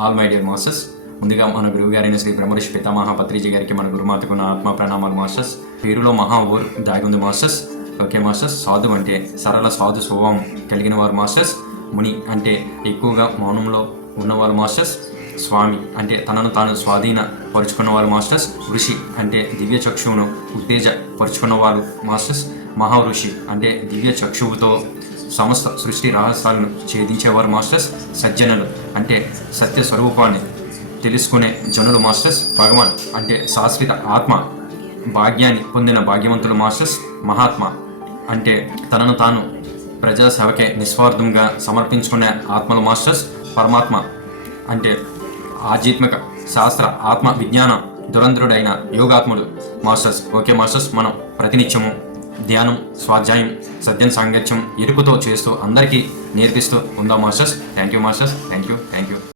All my dear masters, ముందుగా మన గురువు గారైన శ్రీ బ్రహ్మర్షి పితామహ పత్రిజీ గారికి మన గురుమాతకు నా ఆత్మ ప్రణామాలు మాస్టర్స్. పేరులో మహా ఓర్ దాగి ఉంది మాస్టర్స్. ఓకే మాస్టర్స్, సాధు అంటే సరళ సాధు స్వభావం కలిగిన వారు మాస్టర్స్. ముని అంటే ఎక్కువగా మౌనంలో ఉన్నవారు మాస్టర్స్. స్వామి అంటే తనను తాను స్వాధీన పరుచుకున్నవారు మాస్టర్స్. ఋషి అంటే దివ్య చక్షువును ఉత్తేజపరుచుకున్నవారు మాస్టర్స్. మహాఋషి అంటే దివ్య చక్షువుతో సమస్త సృష్టి రహస్యాలను ఛేదించేవారు మాస్టర్స్. సజ్జనులు అంటే సత్య స్వరూపాన్ని తెలుసుకునే జనులు మాస్టర్స్. భగవాన్ అంటే శాశ్వత ఆత్మ భాగ్యాన్ని పొందిన భాగ్యవంతులు మాస్టర్స్. మహాత్మ అంటే తనను తాను ప్రజాసేవకే నిస్వార్థంగా సమర్పించుకునే ఆత్మలు మాస్టర్స్. పరమాత్మ అంటే ఆధ్యాత్మిక శాస్త్ర ఆత్మ విజ్ఞాన దురంధ్రుడైన యోగాత్ముడు మాస్టర్స్. ఓకే మాస్టర్స్, మనం ప్రతినిత్యము ధ్యానం, స్వాధ్యాయం, సత్యం సాంగత్యం ఎరుకుతో చేస్తూ అందరికీ నేర్పిస్తూ ఉందాం masters. Thank you masters. Thank you.